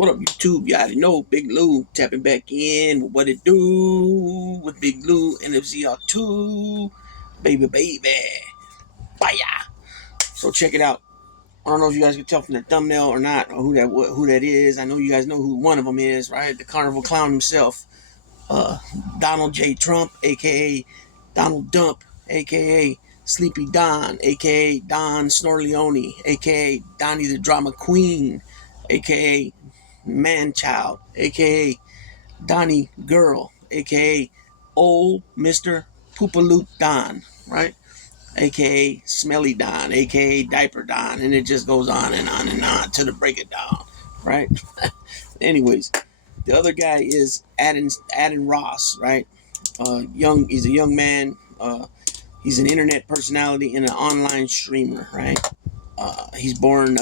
What up, YouTube? You already know Big Lou tapping back in with what it do with Big Lou NFCR2, baby. Bye. So check it out. I don't know if you guys can tell from the thumbnail or not, or who that is. I know you guys know who one of them is, right? The carnival clown himself, Donald J. Trump, aka Donald Dump, aka Sleepy Don, aka Don Snorleone, aka Donnie the Drama Queen, aka Man Child, aka Donnie Girl, aka Old Mr. Poopaloot Don, right? Aka Smelly Don, aka Diaper Don, and it just goes on and on and on to the break it down, right? Anyways, the other guy is Adin Ross, right? He's a young man. He's an internet personality and an online streamer, right? He's born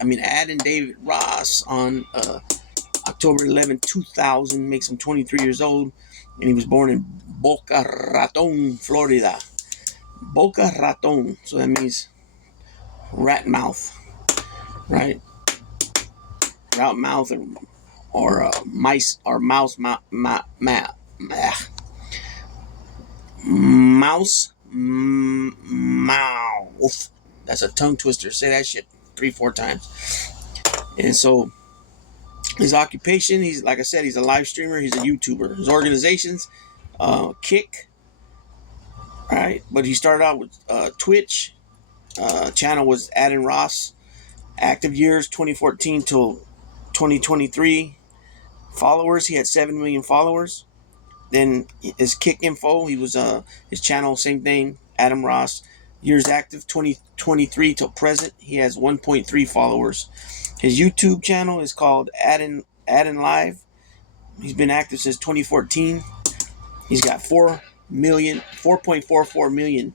Adin David Ross on October 11, 2000, makes him 23 years old, and he was born in Boca Raton, Florida. Boca Raton, so that means rat mouth, right? Rat mouth or mice or mouse mouse mouth. That's a tongue twister. Say that shit 3-4 times. And so his occupation, he's like I said, he's a live streamer, he's a YouTuber. His organizations, Kick, right? But he started out with Twitch. Channel was Adin Ross. Active years 2014 till 2023. Followers, he had 7 million followers. Then his Kick info, he was his channel, same thing, Adin Ross. Years active 2023 till present, he has 1.3 followers. His YouTube channel is called Adin Live. He's been active since 2014. He's got 4.44 million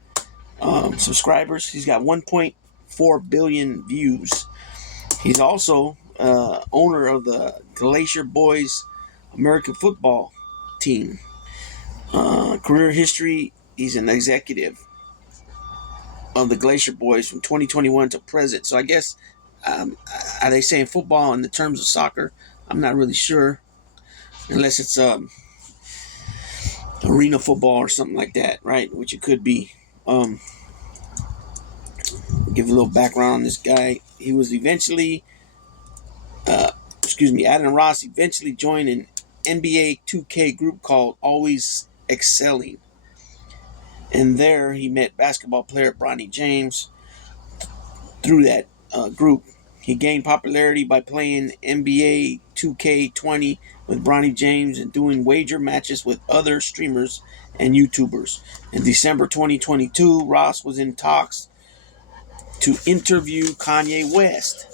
subscribers. He's got 1.4 billion views. He's also owner of the Glacier Boys American football team. Career history, he's an executive of the Glacier Boys from 2021 to present. So I guess, are they saying football in the terms of soccer? I'm not really sure, unless it's arena football or something like that, right? Which it could be. Give a little background on this guy. He was eventually, Adin Ross eventually joined an NBA 2K group called Always Excelling. And there he met basketball player Bronny James. Through that group, he gained popularity by playing NBA 2K20 with Bronny James and doing wager matches with other streamers and YouTubers. In December 2022, Ross was in talks to interview Kanye West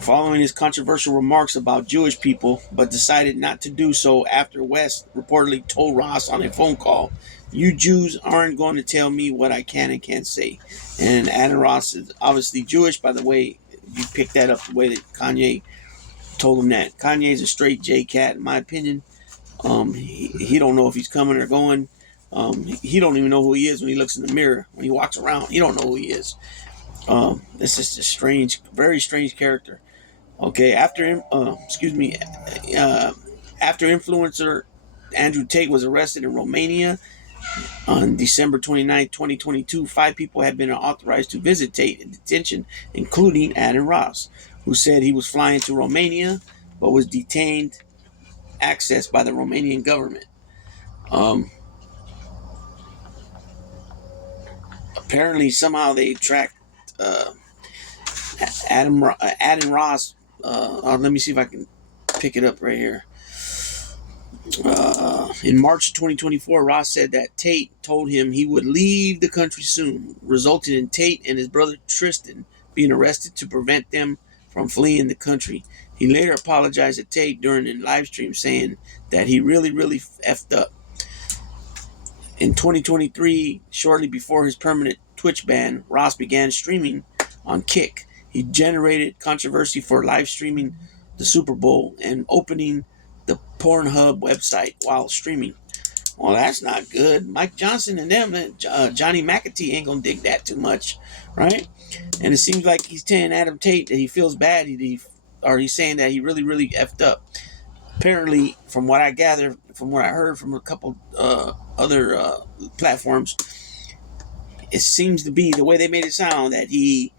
following his controversial remarks about Jewish people, but decided not to do so after West reportedly told Ross on a phone call, "You Jews aren't going to tell me what I can and can't say." And Adin Ross is obviously Jewish, by the way. You picked that up the way that Kanye told him that. Kanye's a straight J-cat, in my opinion. He don't know if he's coming or going. He don't even know who he is when he looks in the mirror. When he walks around, he don't know who he is. This is a strange, very strange character. Okay, after influencer Andrew Tate was arrested in Romania on December 29, 2022, 5 people had been authorized to visit Tate in detention, including Adin Ross, who said he was flying to Romania but was detained access by the Romanian government. Apparently, somehow they tracked Adin Ross. Let me see if I can pick it up right here. In March 2024, Ross said that Tate told him he would leave the country soon, resulting in Tate and his brother Tristan being arrested to prevent them from fleeing the country. He later apologized to Tate during a live stream, saying that he really effed up. In 2023, shortly before his permanent Twitch ban, Ross began streaming on Kick. He generated controversy for live streaming the Super Bowl and opening the Pornhub website while streaming. Well, that's not good. Mike Johnson and them, Johnny McAtee ain't gonna dig that too much, right? And it seems like he's telling Adam Tate that he feels bad. He or he's saying that he really effed up. Apparently, from what I gather, from what I heard from a couple other platforms, it seems to be the way they made it sound that he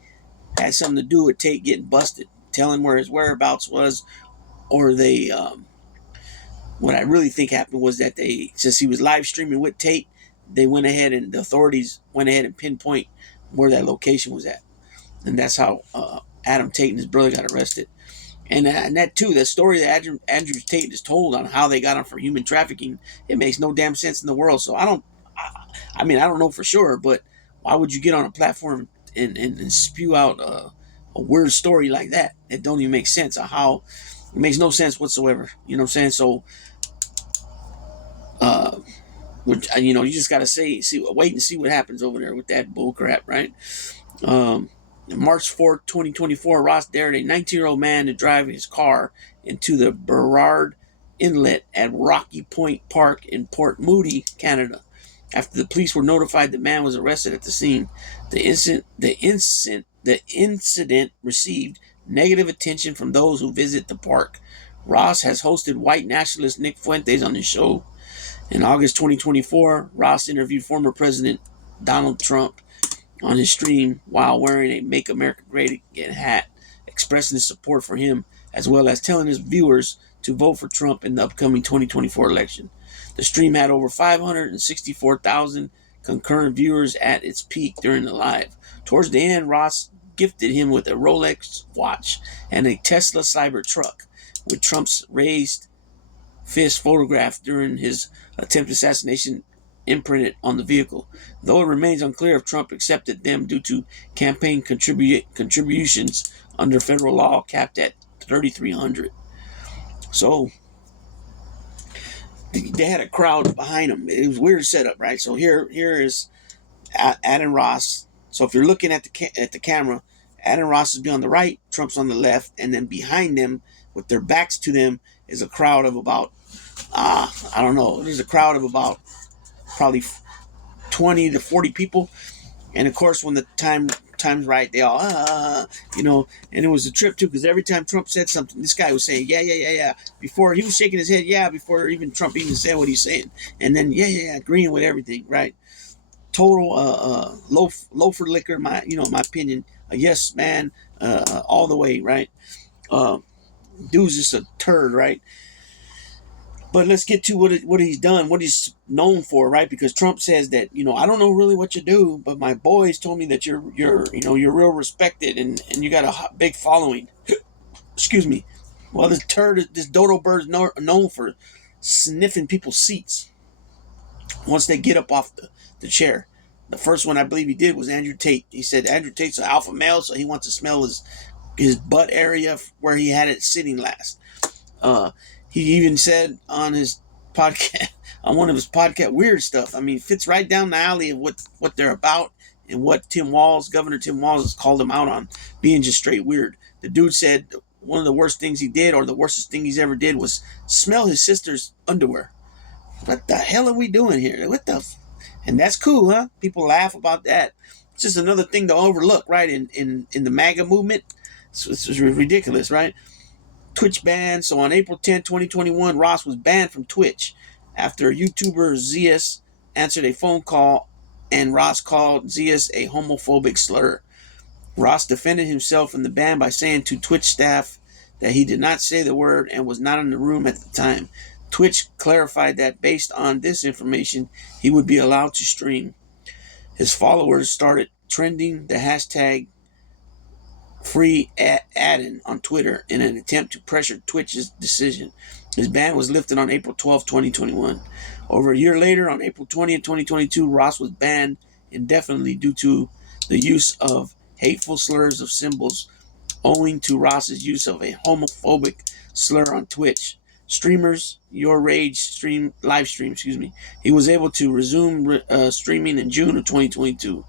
had something to do with Tate getting busted, telling where his whereabouts was, or they. What I really think happened was that they, since he was live streaming with Tate, they went ahead and the authorities went ahead and pinpoint where that location was at, and that's how Adam Tate and his brother got arrested. And that too, the story that Andrew Tate is told on how they got him for human trafficking, it makes no damn sense in the world. So I don't know for sure, but why would you get on a platform and spew out a weird story like that? It don't even make sense. How it makes no sense whatsoever. You know what I'm saying? So, you just gotta wait and see what happens over there with that bull crap, right? March 4th, 2024, Ross dared a 19-year-old man to drive his car into the Burrard Inlet at Rocky Point Park in Port Moody, Canada. After the police were notified, the man was arrested at the scene. The incident received negative attention from those who visit the park. Ross has hosted white nationalist Nick Fuentes on his show. In August 2024, Ross interviewed former President Donald Trump on his stream while wearing a Make America Great Again hat, expressing his support for him, as well as telling his viewers to vote for Trump in the upcoming 2024 election. The stream had over 564,000 concurrent viewers at its peak during the live. Towards the end, Ross gifted him with a Rolex watch and a Tesla Cybertruck, with Trump's raised fist photographed during his attempted assassination imprinted on the vehicle, though it remains unclear if Trump accepted them due to campaign contributions under federal law capped at $3,300. So they had a crowd behind them. It was a weird setup, right? So here is Adin Ross. So if you're looking at the camera, Adin Ross is on the right, Trump's on the left, and then behind them, with their backs to them, is a crowd of about I don't know. There's a crowd of about probably 20 to 40 people, and of course when the time's right, they all and it was a trip too, because every time Trump said something, this guy was saying yeah before he was shaking his head before even Trump even said what he's saying, and then agreeing with everything, right? Total loafer liquor, my opinion, a yes man all the way, right? Dude's just a turd, right? But let's get to what he's done, what he's known for, right? Because Trump says that, I don't know really what you do, but my boys told me that you're real respected and you got a big following. Excuse me. Well, this DoDo bird's known for sniffing people's seats once they get up off the chair. The first one I believe he did was Andrew Tate. He said Andrew Tate's an alpha male, so he wants to smell his butt area where he had it sitting last. He even said on his podcast, on one of his podcast, weird stuff. I mean, fits right down the alley of what they're about and what Governor Tim Walz has called him out on, being just straight weird. The dude said one of the worst things he did, or the worstest thing he's ever did, was smell his sister's underwear. What the hell are we doing here? And that's cool, huh? People laugh about that. It's just another thing to overlook, right? In the MAGA movement, it's ridiculous, right? Twitch ban. So on April 10, 2021, Ross was banned from Twitch after YouTuber Zeus answered a phone call and Ross called Zeus a homophobic slur. Ross defended himself in the ban by saying to Twitch staff that he did not say the word and was not in the room at the time. Twitch clarified that based on this information, he would be allowed to stream. His followers started trending the hashtag Free Adin on Twitter in an attempt to pressure Twitch's decision. His ban was lifted on April 12, 2021. Over a year later, on April 20th, 2022, Ross was banned indefinitely due to the use of hateful slurs of symbols owing to Ross's use of a homophobic slur on Twitch. Streamers, Your Rage live stream, he was able to resume streaming in June of 2022.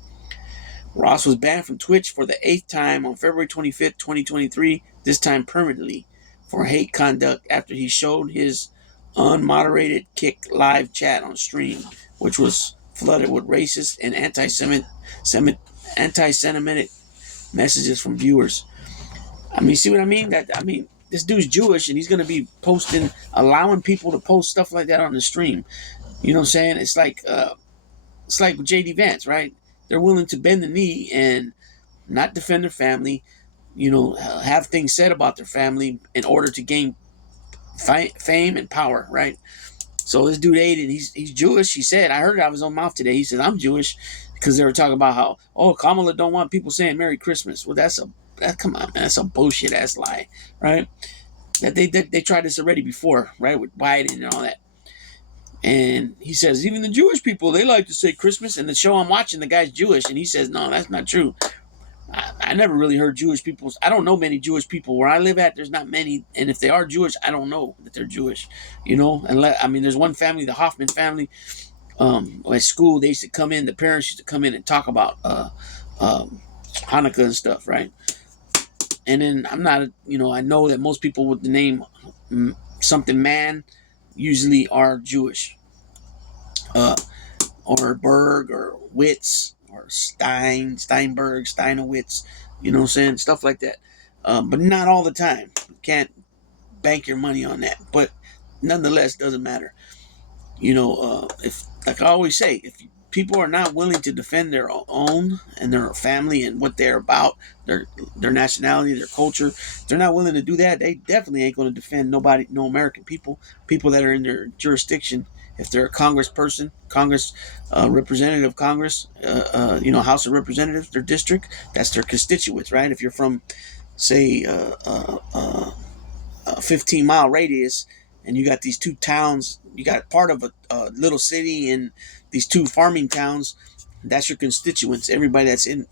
Ross was banned from Twitch for the 8th time on February 25th, 2023, this time permanently, for hate conduct after he showed his unmoderated Kick live chat on stream, which was flooded with racist and anti-Semitic messages from viewers. I mean, see what I mean? This dude's Jewish, and he's gonna be posting, allowing people to post stuff like that on the stream. You know what I'm saying? It's like JD Vance, right? They're willing to bend the knee and not defend their family. You know, have things said about their family in order to gain fame and power, right? So this dude Adin, he's Jewish. He said, I heard it out of his own mouth today. He said, I'm Jewish, because they were talking about how, oh, Kamala don't want people saying Merry Christmas. Well, come on, man, that's a bullshit ass lie, right? That they tried this already before, right, with Biden and all that. And he says, even the Jewish people, they like to say Christmas. And the show I'm watching, the guy's Jewish, and he says, no, that's not true. I never really heard Jewish people. I don't know many Jewish people where I live at. There's not many, and if they are Jewish, I don't know that they're Jewish. You know, I mean, there's one family, the Hoffman family. At school, they used to come in. The parents used to come in and talk about Hanukkah and stuff, right? And then I know that most people with the name something man usually are Jewish, or Berg or Witz or Steinberg, Steinowitz, you know what I'm saying? Stuff like that. But not all the time. You can't bank your money on that. But nonetheless, doesn't matter. You know, if, like I always say, if people are not willing to defend their own and their family and what they're about, their nationality, their culture, they're not willing to do that, they definitely ain't going to defend no American people that are in their jurisdiction. If they're a congressperson, representative, Congress, House of Representatives, their district, that's their constituents, right? If you're from, say, a 15-mile radius, and you got these two towns, you got part of a little city and these two farming towns, that's your constituents, everybody that's in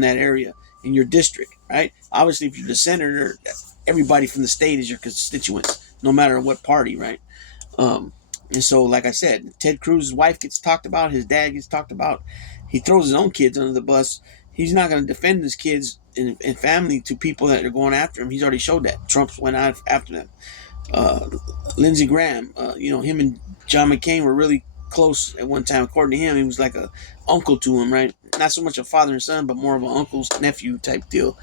that area, in your district, right? Obviously, if you're the senator, everybody from the state is your constituents, no matter what party, right? And so, like I said, Ted Cruz's wife gets talked about, his dad gets talked about, he throws his own kids under the bus. He's not going to defend his kids and family to people that are going after him. He's already showed that. Trump's went out after them. Lindsey Graham, him and John McCain were really close at one time. According to him, he was like a uncle to him, right? Not so much a father and son, but more of an uncle's nephew type deal.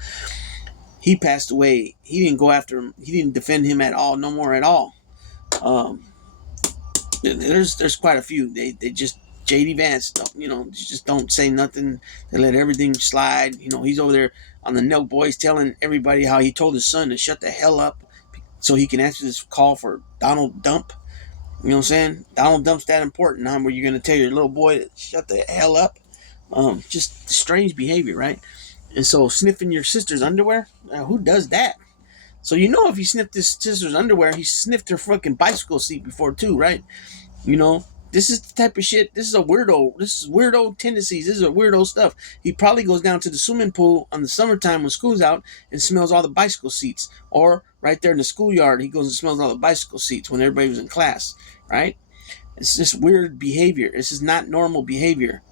He passed away. He didn't go after him. He didn't defend him at all, no more at all. There's quite a few. They just JD Vance, just don't say nothing. They let everything slide. He's over there on the Nelk Boys telling everybody how he told his son to shut the hell up so he can answer this call for Donald Dump. You know what I'm saying? Donald Dump's that important, huh? Where you're going to tell your little boy to shut the hell up? Just strange behavior, right? And so sniffing your sister's underwear? Who does that? So if he sniffed his sister's underwear, he sniffed her fucking bicycle seat before too, right? This is the type of shit. This is a weirdo. This is weirdo tendencies. This is a weirdo stuff. He probably goes down to the swimming pool on the summertime when school's out and smells all the bicycle seats. Or right there in the schoolyard, he goes and smells all the bicycle seats when everybody was in class, right? It's just weird behavior. This is not normal behavior,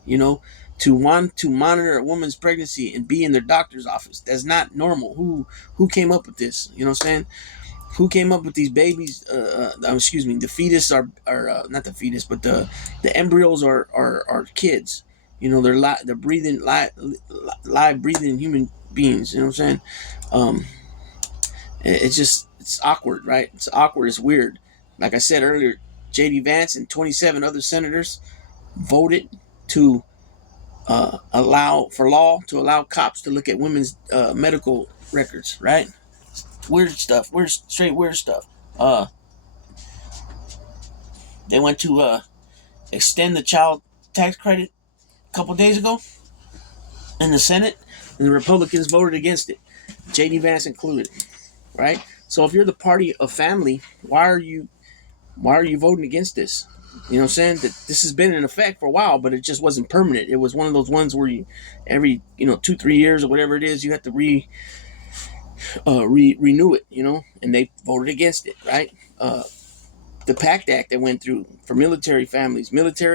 to want to monitor a woman's pregnancy and be in their doctor's office. That's not normal. Who came up with this? You know what I'm saying? Who came up with these babies? Excuse me. The fetus are not the fetus, but the embryos are kids. They're breathing live breathing human beings. You know what I'm saying? It's awkward, right? It's awkward. It's weird. Like I said earlier, J.D. Vance and 27 other senators voted to allow cops to look at women's medical records, right? Weird stuff. Straight weird stuff. They went to extend the child tax credit a couple days ago in the Senate, and the Republicans voted against it, J.D. Vance included, right? So if you're the party of family, why are you voting against this? You know what I'm saying? That this has been in effect for a while, but it just wasn't permanent. It was one of those ones where you every 2-3 years or whatever it is, you have to renew it, and they voted against it, right? The PACT Act that went through for military families, most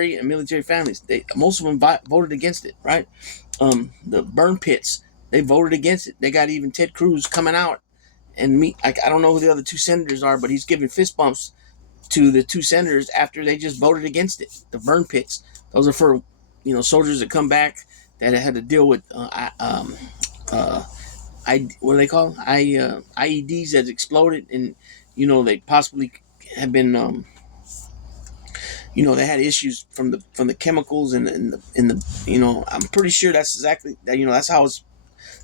of them voted against it, right? The burn pits, they voted against it. They got even Ted Cruz coming out and I don't know who the other two senators are, but he's giving fist bumps to the two senators after they just voted against it. The burn pits, those are for soldiers that come back that had to deal with what do they call them? IEDs that exploded, and they possibly have been they had issues from the chemicals and I'm pretty sure that's exactly that. That's how it's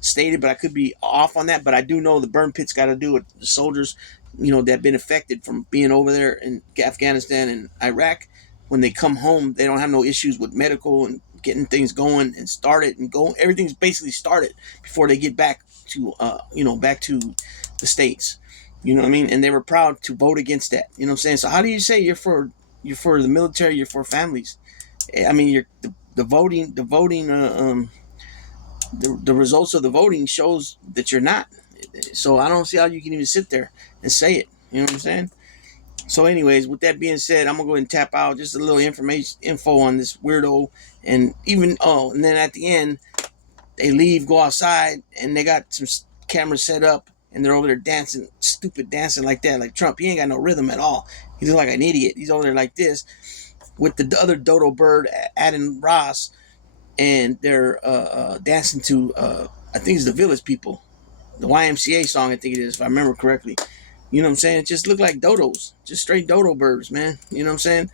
stated, but I could be off on that. But I do know the burn pits got to do with the soldiers, that have been affected from being over there in Afghanistan and Iraq. When they come home, they don't have no issues with medical and getting things going and started and going. Everything's basically started before they get back to back to the States. You know what I mean? And they were proud to vote against that. You know what I'm saying? So how do you say you're for the military, you're for families? I mean, you're the voting the results of the voting shows that you're not. So I don't see how you can even sit there and say it. You know what I'm saying? So, anyways, with that being said, I'm gonna go ahead and tap out just a little info on this weirdo, and and then at the end they leave, go outside, and they got some cameras set up, and they're over there dancing, stupid dancing like that, like Trump. He ain't got no rhythm at all. He's like an idiot. He's over there like this with the other dodo bird, Adin Ross, and they're dancing to I think it's the Village People, the YMCA song, I think it is, if I remember correctly. You know what I'm saying? It just look like dodos, just straight dodo birds, man. You know what I'm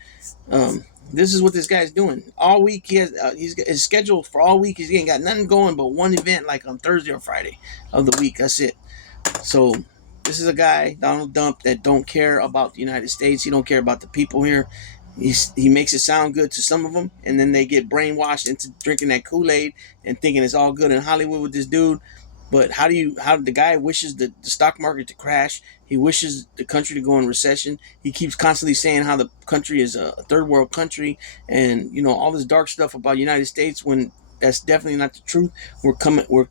saying? This is what this guy's doing all week. He has his schedule for all week. He ain't got nothing going but one event, like on Thursday or Friday of the week. That's it. So this is a guy, Donald Dump, that don't care about the United States. He don't care about the people here. He makes it sound good to some of them, and then they get brainwashed into drinking that Kool-Aid and thinking it's all good in Hollywood with this dude. But how the guy wishes the stock market to crash. He wishes the country to go in recession. He keeps constantly saying how the country is a third world country, and all this dark stuff about the United States, when that's definitely not the truth.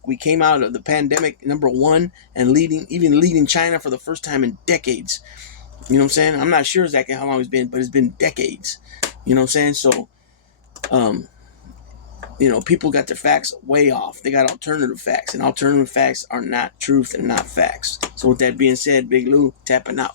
We came out of the pandemic #1 and leading China for the first time in decades. You know what I'm saying? I'm not sure exactly how long it's been, but it's been decades. You know what I'm saying? So, people got their facts way off. They got alternative facts, and alternative facts are not truth and not facts. So with that being said, Big Lou tapping out.